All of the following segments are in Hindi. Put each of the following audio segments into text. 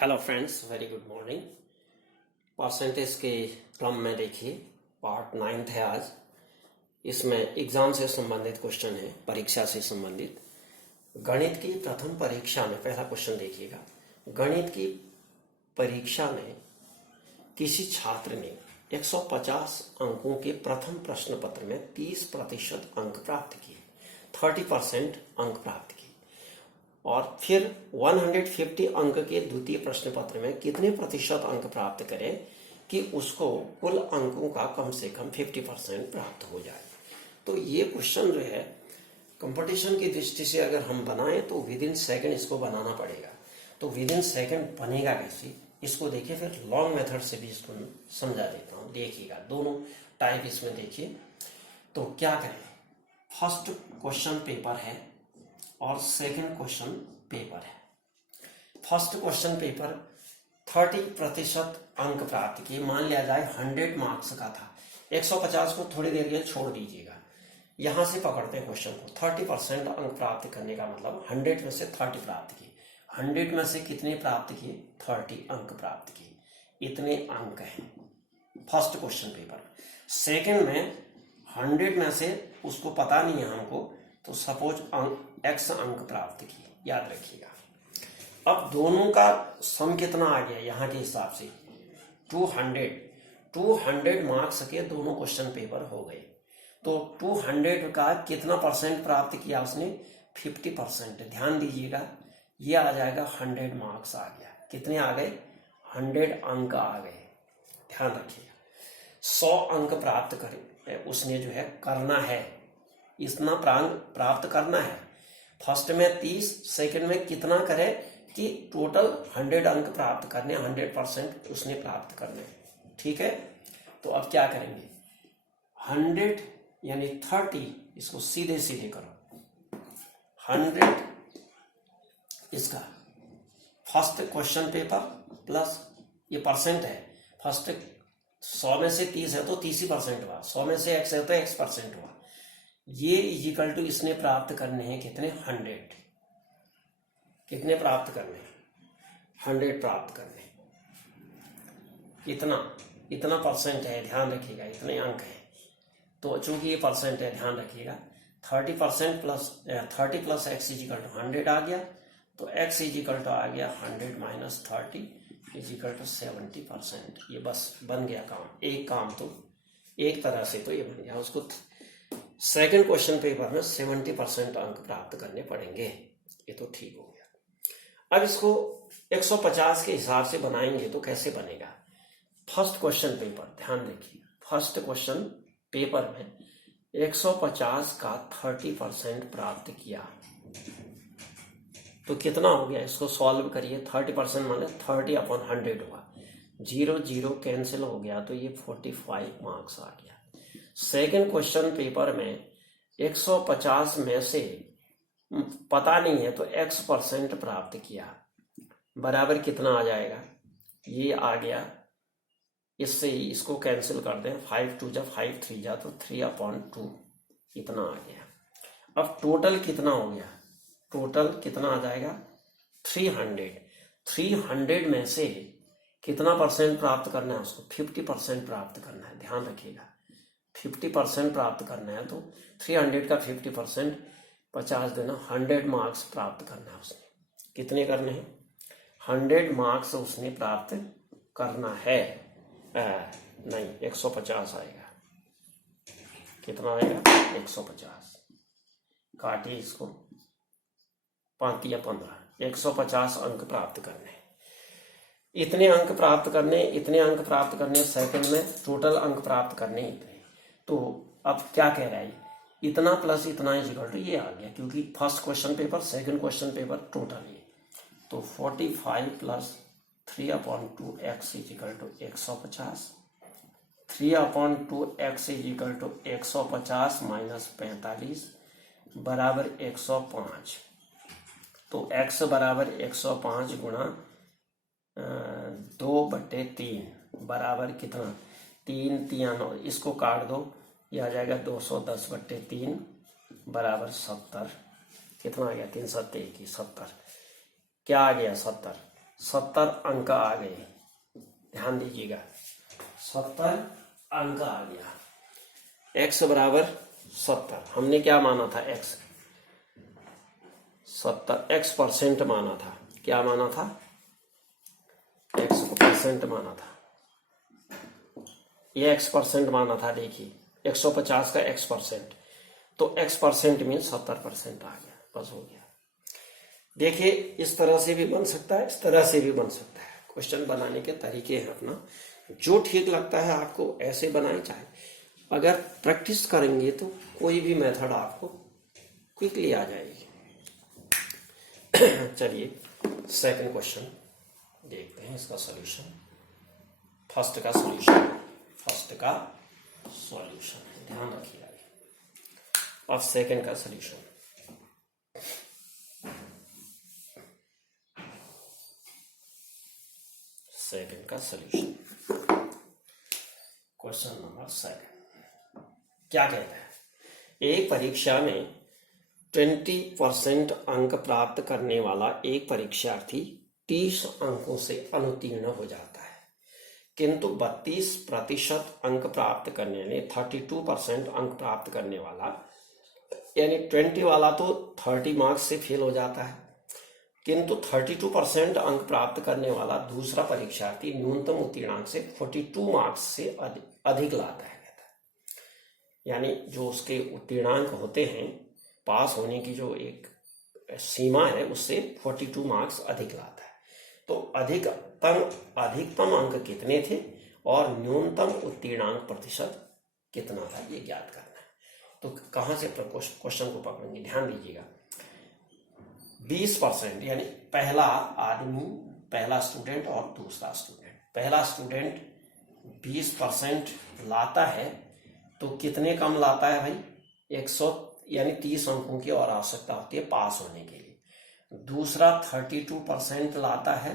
Hello friends, very good morning. Percentage के क्रम में देखिए पार्ट 9 है आज। इसमें एग्जाम से संबंधित क्वेश्चन है, परीक्षा से संबंधित। गणित की प्रथम परीक्षा में पहला क्वेश्चन देखिएगा। गणित की परीक्षा में किसी छात्र ने 150 अंकों के प्रथम प्रश्न पत्र में 30% अंक प्राप्त किए, 30% अंक प्राप्त किए, और फिर 150 अंक के द्वितीय प्रश्न पत्र में कितने प्रतिशत अंक प्राप्त करें कि उसको कुल अंकों का कम से कम 50% प्राप्त हो जाए। तो ये क्वेश्चन जो है कंपटीशन की दृष्टि से अगर हम बनाएं तो विद इन सेकेंड इसको बनाना पड़ेगा। तो विद इन सेकेंड बनेगा कैसे, इसको देखिए। फिर लॉन्ग मेथड से भी इसको समझा देता हूँ। देखिएगा दोनों टाइप इसमें देखिए। तो क्या करें, फर्स्ट क्वेश्चन पेपर है और सेकंड क्वेश्चन पेपर है। फर्स्ट क्वेश्चन पेपर 30% अंक प्राप्त किए, मान लिया जाए 100 मार्क्स का था। 150 को थोड़ी देर के लिए छोड़ दीजिएगा, यहां से पकड़ते हैं क्वेश्चन को। 30% अंक प्राप्त करने का मतलब 100 में से 30 प्राप्त किए। 100 में से कितने प्राप्त किए? 30 अंक प्राप्त किए। इतने अंक हैं फर्स्ट क्वेश्चन पेपर। सेकंड में 100 में से उसको पता नहीं है हमको, तो सपोज x अंक प्राप्त किए, याद रखिएगा। अब दोनों का सम कितना आ गया यहाँ के हिसाब से? 200 मार्क्स के दोनों क्वेश्चन पेपर हो गए। तो 200 का कितना परसेंट प्राप्त किया उसने? 50%। ध्यान दीजिएगा, ये आ जाएगा 100 मार्क्स आ गया। कितने आ गए? 100 अंक आ गए। ध्यान रखिएगा, 100 अंक प्राप्त करे उसने जो है करना है, इतना प्राप्त करना है। फर्स्ट में 30, सेकंड में कितना करे कि टोटल 100 अंक प्राप्त करने, 100% उसने प्राप्त करने। ठीक है, तो अब क्या करेंगे? 100 यानी 30, इसको सीधे सीधे करो। 100 इसका फर्स्ट क्वेश्चन पेपर प्लस ये परसेंट है। फर्स्ट 100 में से 30 है तो 30% हुआ, 100 में से x है तो x% हुआ। ये इक्वल टू इसने प्राप्त करने हैं कितने? 100। कितने प्राप्त करने? 100 प्राप्त करने। इतना परसेंट है, ध्यान रखिएगा, इतने अंक है। तो चूंकि ये परसेंट है, ध्यान रखिएगा, 30% plus 30 plus x is equal to 100 आ गया। तो x इज इक्वल टू आ गया 100 माइनस 30 इज इक्वल टू 70%। ये बस बन गया काम। एक काम तो एक तरह से तो ये बन गया। उसको सेकंड क्वेश्चन पेपर में 70% अंक प्राप्त करने पड़ेंगे। ये तो ठीक हो गया। अब इसको 150 के हिसाब से बनाएंगे तो कैसे बनेगा? फर्स्ट क्वेश्चन पेपर, ध्यान देखिए, फर्स्ट क्वेश्चन पेपर में 150 का 30% प्राप्त किया तो कितना हो गया? इसको सॉल्व करिए। 30% मतलब 30/100 हुआ। 0 0 कैंसिल हो गया, तो ये 45 मार्क्स आ गया। सेकंड क्वेश्चन पेपर में 150 में से पता नहीं है तो x% प्राप्त किया, बराबर कितना आ जाएगा? ये आ गया। इससे ही इसको कैंसिल कर दें, 5 2 जा 5 3 जा तो 3/2 इतना आ गया। अब टोटल कितना हो गया? टोटल कितना आ जाएगा? 300। 300 में से कितना परसेंट प्राप्त करना है उसको? 50% प्राप्त करना है। ध्यान रखिएगा, 50% प्राप्त करना है तो 300 का 50% 50 देना, 100 मार्क्स प्राप्त करना है उसने। कितने करने हैं? 100 मार्क्स उसने प्राप्त करना है। नहीं, 150 आएगा। कितना आएगा? 150। काटिए इसको, 5 या 15, 150 अंक प्राप्त करने। इतने अंक प्राप्त करने, इतने अंक प्राप्त करने। सेकंड में टोटल अंक प्राप्त करने इतने। तो अब क्या कह रहा है? इतना प्लस इतना इज इक्वल टू ये आ गया, क्योंकि first question paper second question paper total ये। तो 45 plus 3/2 x is equal to 150। 3/2 x is equal to 150 minus 45 बराबर 105। तो x बराबर 105 गुणा 2/3 बराबर कितना? 3 3 9, इसको काट दो, यह आ जाएगा 210/3 बराबर 70। कितना आ गया? 3 7 21 70। क्या आ गया? 70। 70 अंक आ गए, ध्यान दीजिएगा 70 अंक आ गया। x बराबर 70, हमने क्या माना था, x 70 x परसेंट माना था, क्या माना था, x परसेंट माना था, ये x परसेंट माना था। देखिए 150 का x परसेंट, तो x परसेंट में 70% आ गया, बस हो गया। देखिए इस तरह से भी बन सकता है, इस तरह से भी बन सकता है। क्वेश्चन बनाने के तरीके हैं अपना, जो ठीक लगता है आपको ऐसे बनाए, चाहे अगर प्रैक्टिस करेंगे तो कोई भी मेथड आपको क्विकली आ जाएगी। चलिए सेकंड क्वेश्चन देखते हैं, इसका सॉल्यूशन। फर्स्ट का सॉल्यूशन ध्यान रखिएगा। अब सेकंड का सॉल्यूशन, क्वेश्चन नंबर 7 क्या कहता है, एक परीक्षा में 20% अंक प्राप्त करने वाला एक परीक्षार्थी 30 अंकों से अनुत्तीर्ण हो जाता है, किंतु 32% अंक प्राप्त करने में 32% अंक प्राप्त करने वाला, यानी 20 वाला तो 30 मार्क्स से फेल हो जाता है, किंतु 32% अंक प्राप्त करने वाला दूसरा परीक्षार्थी न्यूनतम उत्तीर्णांक से 42 मार्क्स से अधिक लाता है। यानी जो उसके उत्तीर्णांक होते हैं, पास होने की जो एक सीमा है, उससे 42 मार्क्स अधिक लाता है। तो अधिकतम अंक कितने थे और न्यूनतम उत्तीर्णांक प्रतिशत कितना था, ये ज्ञात करना है। तो कहाँ से क्वेश्चन को पकड़ेंगे, ध्यान दीजिएगा। 20% यानी पहला आदमी, पहला स्टूडेंट और दूसरा स्टूडेंट, पहला स्टूडेंट 20% लाता है, तो कितने कम लाता है भाई, 100 यानी 30 अंकों की और आवश्यकता होती है पास होने के लिए। दूसरा 32% लाता है,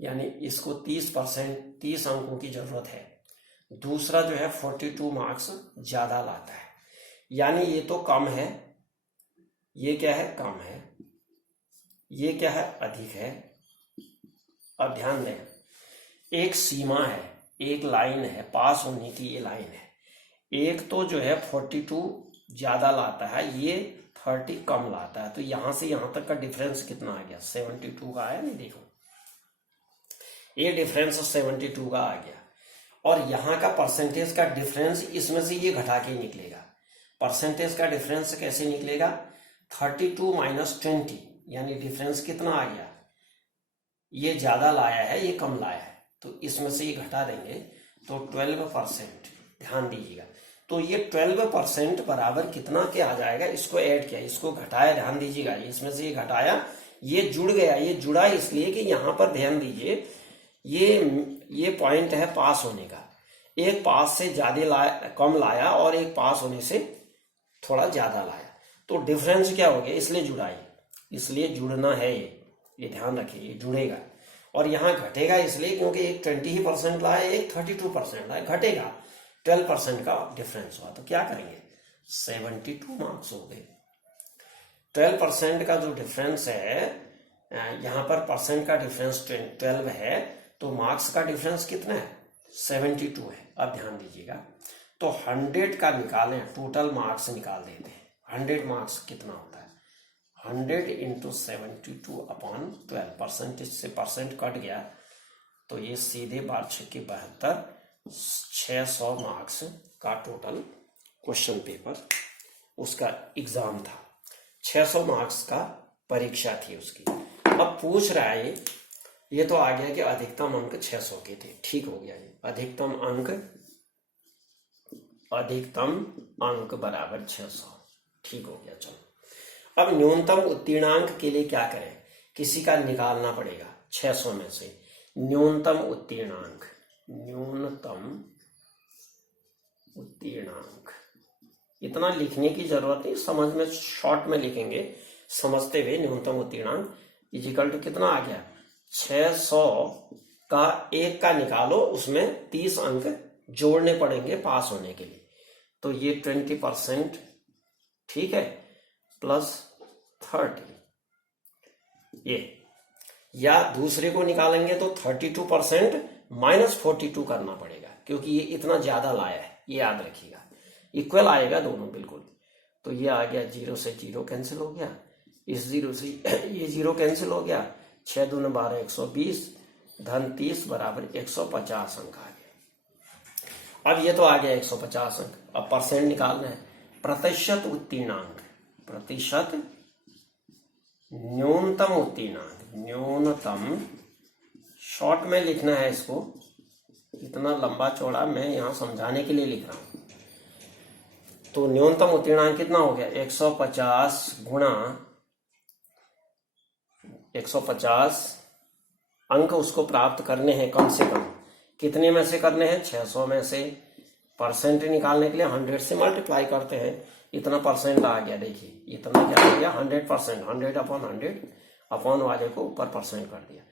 यानी इसको 30 अंकों की जरूरत है। दूसरा जो है 42 मार्क्स ज्यादा लाता है, यानी ये तो कम है, ये क्या है, कम है, ये क्या है, अधिक है। अब ध्यान दें, एक सीमा है, एक लाइन है, पास होने की ये लाइन है। एक तो जो है 42 ज्यादा लाता है, ये 30 कम लाता है, तो यहां से यहां तक का डिफरेंस कितना आ गया, 72 का आया। नहीं, देखो ये डिफरेंस 72 का आ गया, और यहाँ का परसेंटेज का डिफरेंस इसमें से ये घटा के निकलेगा। परसेंटेज का डिफरेंस कैसे निकलेगा, 32 माइनस 20, यानी डिफरेंस कितना आ गया, ये ज्यादा लाया है, ये कम लाया है, तो इसमें से ये घटा देंगे तो 12%। ध्यान दीजिएगा, तो ये 12% बराबर कितना क्या आ जाएगा, इसको ऐड किया, इसको घटाया, ध्यान दीजिएगा, इसमें से ये घटाया, ये जुड़ गया। ये जुड़ा इसलिए कि यहाँ पर ध्यान दीजिए, ये पॉइंट है पास होने का, एक पास से ज्यादा कम लाया और एक पास होने से थोड़ा ज्यादा लाया, तो डिफरेंस क्या हो गया, इसलिए जुड़ा, इसलिए जुड़ना है, ये ध्यान रखिए, ये जुड़ेगा। और यहाँ घटेगा इसलिए क्योंकि एक 20% लाया, एक 32% लाया, घटेगा, 12% का डिफरेंस हुआ। तो क्या करेंगे, 72 मार्क्स हो गए। 12% का जो डिफरेंस है, यहाँ पर परसेंट का डिफरेंस 12 है, तो मार्क्स का डिफरेंस कितना है, 72 है। अब ध्यान दीजिएगा, तो 100 का निकालें, टोटल मार्क्स निकाल देते हैं। 100 मार्क्स कितना होता है, 100 इंटू 72 अपॉन 12, परसेंटेज से परसेंट कट गया, तो ये सीधे 12×6 = 72, 600 मार्क्स का टोटल क्वेश्चन पेपर उसका एग्जाम था। 600 मार्क्स का परीक्षा थी उसकी। अब पूछ रहा है ये तो आ गया कि अधिकतम अंक 600 के थे, ठीक हो गया, ये अधिकतम अंक बराबर 600, ठीक हो गया। चलो अब न्यूनतम उत्तीर्णांक के लिए क्या करें, किसी का निकालना पड़ेगा 600 में से न्यूनतम उत्तीर्णांक। इतना लिखने की जरूरत नहीं, समझ में शॉर्ट में लिखेंगे, समझते हुए। न्यूनतम उत्तीर्णांक इजिकल टू कितना आ गया, 600 का एक का निकालो, उसमें 30 अंक जोड़ने पड़ेंगे पास होने के लिए, तो ये 20%, ठीक है, प्लस 30, या दूसरे को निकालेंगे तो 32% माइनस 42 करना पड़ेगा, क्योंकि ये इतना ज्यादा लाया है, ये याद रखिएगा। इक्वल आएगा दोनों बिल्कुल। तो ये आ गया, 0 से 0 कैंसिल हो गया, इस 0 से ये 0 कैंसिल हो गया, 6 दूनी 12 120 धन 30 बराबर 150 अंक आ गया। अब ये तो आ गया 150 अंक। अब परसेंट निकालना है, प्रतिशत उत्तीर्णांक, प्रतिशत न्यूनतम उत्तीर्णांक, न्यूनतम शॉर्ट में लिखना है इसको, इतना लंबा चौड़ा मैं यहाँ समझाने के लिए लिख रहा हूं। तो न्यूनतम उत्तीर्णांक कितना हो गया, 150 गुणा 150 अंक उसको प्राप्त करने हैं कम से कम। कितने में से करने हैं, 600 में से। परसेंट निकालने के लिए 100 से मल्टीप्लाई करते हैं, इतना परसेंट आ गया। देखिए इतना क्या आ गया, 100%, 100/100 अपॉन वाले को ऊपर परसेंट कर दिया।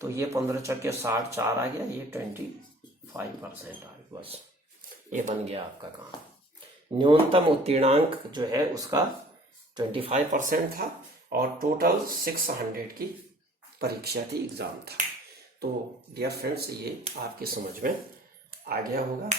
तो ये 15 चक्के 60, 4 आ गया, ये 25% आ गया। बस ये बन गया आपका काम। न्यूनतम उत्तीर्णांक जो है उसका 25% था और टोटल 600 की परीक्षा थी, एग्जाम था। तो डियर फ्रेंड्स, ये आपकी समझ में आ गया होगा।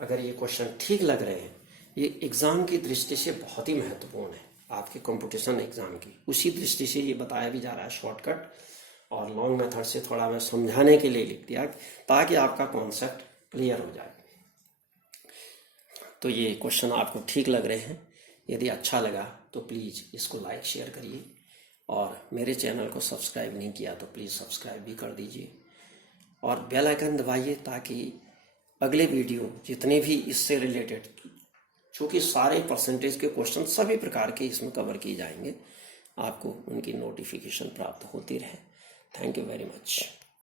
अगर ये क्वेश्चन ठीक लग रहे हैं, ये एग्जाम की दृष्टि से बहुत ही महत्वपूर्ण है, आपके कंपटीशन एग्जाम की, उसी दृष्टि से ये बताया भी जा रहा है। शॉर्टकट और लॉन्ग मेथड से थोड़ा मैं समझाने के लिए लिख दिया, ताकि आपका कॉन्सेप्ट क्लियर हो जाए। तो ये क्वेश्चन आपको ठीक लग रहे हैं, यदि अच्छा लगा तो प्लीज़ इसको लाइक शेयर करिए, और मेरे चैनल को सब्सक्राइब नहीं किया तो प्लीज़ सब्सक्राइब भी कर दीजिए, और बेल आइकन दबाइए, ताकि अगले वीडियो जितने भी इससे रिलेटेड, चूँकि सारे परसेंटेज के क्वेश्चन सभी प्रकार के इसमें कवर किए जाएंगे, आपको उनकी नोटिफिकेशन प्राप्त होती रहे। Thank you very much.